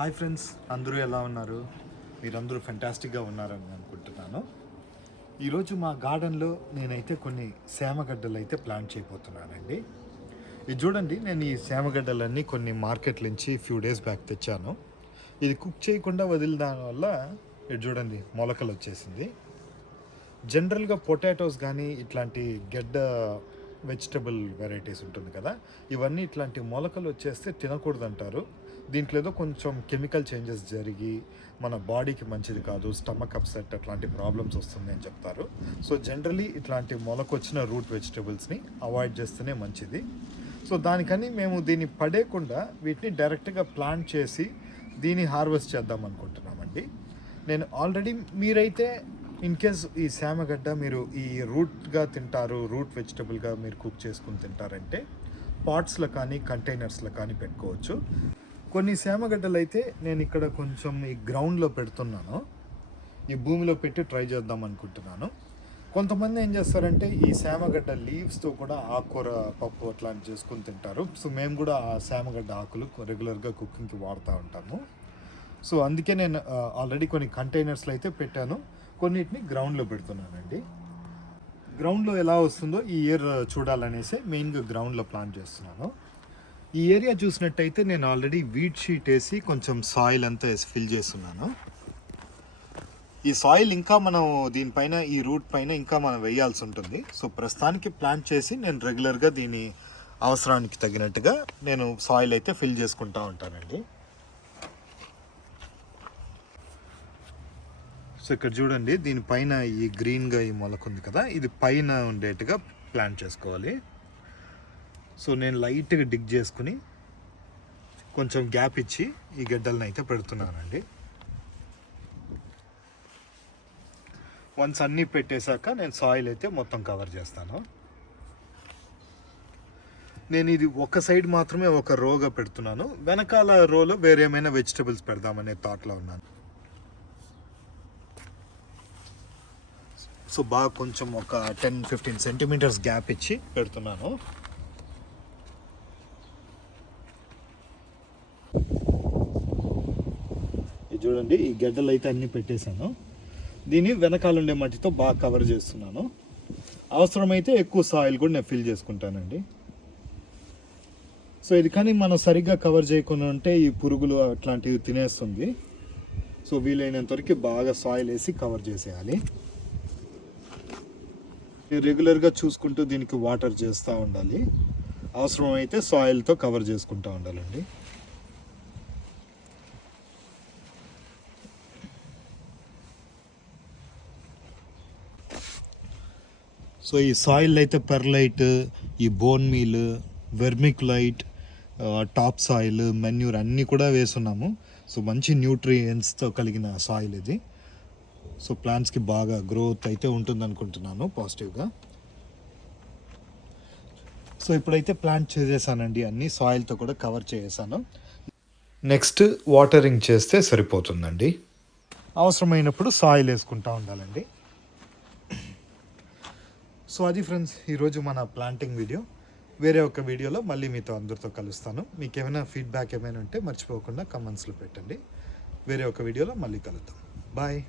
Hi friends, అందరూ ఎలా ఉన్నారు? మీరందరూ ఫెంటాస్టిక్గా ఉన్నారని అనుకుంటున్నాను. ఈరోజు మా గార్డెన్లో నేనైతే కొన్ని సేమగడ్డలు అయితే ప్లాంట్ చేయబోతున్నానండి. ఇది చూడండి, నేను ఈ సేమగడ్డలన్నీ కొన్ని మార్కెట్ నుంచి ఫ్యూ డేస్ బ్యాక్ తెచ్చాను. ఇది కుక్ చేయకుండా వదిలిదాని వల్ల ఇది చూడండి మొలకలు వచ్చేసింది. జనరల్గా పొటాటోస్ కానీ ఇట్లాంటి గెడ్డ వెజిటబుల్ వెరైటీస్ ఉంటుంది కదా, ఇవన్నీ ఇట్లాంటి మొలకలు వచ్చేస్తే తినకూడదు అంటారు. దీంట్లో ఏదో కొంచెం కెమికల్ చేంజెస్ జరిగి మన బాడీకి మంచిది కాదు, స్టమక్ అప్సెట్ అట్లాంటి ప్రాబ్లమ్స్ వస్తుంది అని చెప్తారు. సో జనరలీ ఇట్లాంటి మొలకొచ్చిన రూట్ వెజిటబుల్స్ని అవాయిడ్ చేస్తేనే మంచిది. సో దానికని మేము దీన్ని పడేయకుండా వీటిని డైరెక్ట్గా ప్లాంట్ చేసి దీన్ని హార్వెస్ట్ చేద్దాం అనుకుంటున్నామండి. నేను ఆల్రెడీ మీరైతే ఇన్ కేస్ ఈ సేమగడ్డ మీరు ఈ రూట్గా తింటారు, రూట్ వెజిటబుల్గా మీరు కుక్ చేసుకుని తింటారంటే పాట్స్లో కానీ కంటైనర్స్లో కానీ పెట్టుకోవచ్చు. కొన్ని సేమగడ్డలు అయితే నేను ఇక్కడ కొంచెం ఈ గ్రౌండ్లో పెడుతున్నాను, ఈ భూమిలో పెట్టి ట్రై చేద్దాం అనుకుంటున్నాను. కొంతమంది ఏం చేస్తారంటే ఈ సేమగడ్డ లీవ్స్తో కూడా ఆకుకూర పప్పు అట్లాంటి చేసుకుని తింటారు. సో మేము కూడా ఆ సేమగడ్డ ఆకులు రెగ్యులర్గా కుకింగ్కి వాడుతూ ఉంటాము. సో అందుకే నేను ఆల్రెడీ కొన్ని కంటైనర్స్లో అయితే పెట్టాను, కొన్నిటిని గ్రౌండ్లో పెడుతున్నానండి. గ్రౌండ్లో ఎలా వస్తుందో ఈ ఇయర్ చూడాలనేసి మెయిన్గా గ్రౌండ్లో ప్లాంట్ చేస్తున్నాను. ఈ ఏరియా చూసినట్టయితే నేను ఆల్రెడీ వీట్ షీట్ వేసి కొంచెం సాయిల్ అంతా వేసి ఫిల్ చేస్తున్నాను. ఈ సాయిల్ ఇంకా మనం దీనిపైన ఈ రూట్ పైన ఇంకా మనం వేయాల్సి ఉంటుంది. సో ప్రస్తుతానికి ప్లాంట్ చేసి నేను రెగ్యులర్గా దీని అవసరానికి తగినట్టుగా నేను సాయిల్ అయితే ఫిల్ చేసుకుంటూ ఉంటానండి. సో ఇక్కడ చూడండి, దీనిపైన ఈ గ్రీన్గా ఈ మొలక ఉంది కదా, ఇది పైన ఉండేట్టుగా ప్లాంట్ చేసుకోవాలి. సో నేను లైట్గా డిగ్ చేసుకుని కొంచెం గ్యాప్ ఇచ్చి ఈ గడ్డలను అయితే పెడుతున్నానండి. వన్స్ అన్నీ పెట్టేశాక నేను సాయిల్ అయితే మొత్తం కవర్ చేస్తాను. నేను ఇది ఒక సైడ్ మాత్రమే ఒక రోగా పెడుతున్నాను, వెనకాల రోలో వేరే ఏమైనా వెజిటబుల్స్ పెడదామనే థాట్లో ఉన్నాను. సో బాగా కొంచెం ఒక 10-15 సెంటీమీటర్స్ గ్యాప్ ఇచ్చి పెడుతున్నాను. ఇది చూడండి, ఈ గడ్డలు అయితే అన్నీ పెట్టేశాను. దీన్ని వెనకాల ఉండే మట్టితో బాగా కవర్ చేస్తున్నాను. అవసరమైతే ఎక్కువ సాయిల్ కూడా నేను ఫిల్ చేసుకుంటానండి. సో ఇది కానీ మనం సరిగ్గా కవర్ చేయకుండా ఉంటే ఈ పురుగులు అట్లాంటివి తినేస్తుంది. సో వీలైనంత వరకు బాగా సాయిల్ వేసి కవర్ చేసేయాలి. రెగ్యులర్గా చూసుకుంటూ దీనికి వాటర్ చేస్తూ ఉండాలి. అవసరమైతే సాయిల్తో కవర్ చేసుకుంటూ ఉండాలండి. సో ఈ సాయిల్ అయితే పెర్లైట్, ఈ bone meal, vermiculite, top soil, manure అన్నీ కూడా వేస్తున్నాము. సో మంచి న్యూట్రియంట్స్తో కలిగిన సాయిల్ ఇది. సో ప్లాంట్స్కి బాగా గ్రోత్ అయితే ఉంటుంది అనుకుంటున్నాను పాజిటివ్గా. సో ఇప్పుడైతే ప్లాంట్ చేసేసానండి, అన్నీ సాయిల్తో కూడా కవర్ చేసేసాను. నెక్స్ట్ వాటరింగ్ చేస్తే సరిపోతుందండి. అవసరమైనప్పుడు సాయిల్ వేసుకుంటూ ఉండాలండి. సో అది ఫ్రెండ్స్, ఈరోజు మన ప్లాంటింగ్ వీడియో. వేరే ఒక వీడియోలో మళ్ళీ మీతో అందరితో కలుస్తాను. మీకు ఏమైనా ఫీడ్బ్యాక్ ఏమైనా ఉంటే మర్చిపోకుండా కమెంట్స్లో పెట్టండి. వేరే ఒక వీడియోలో మళ్ళీ కలుద్దాం. బాయ్.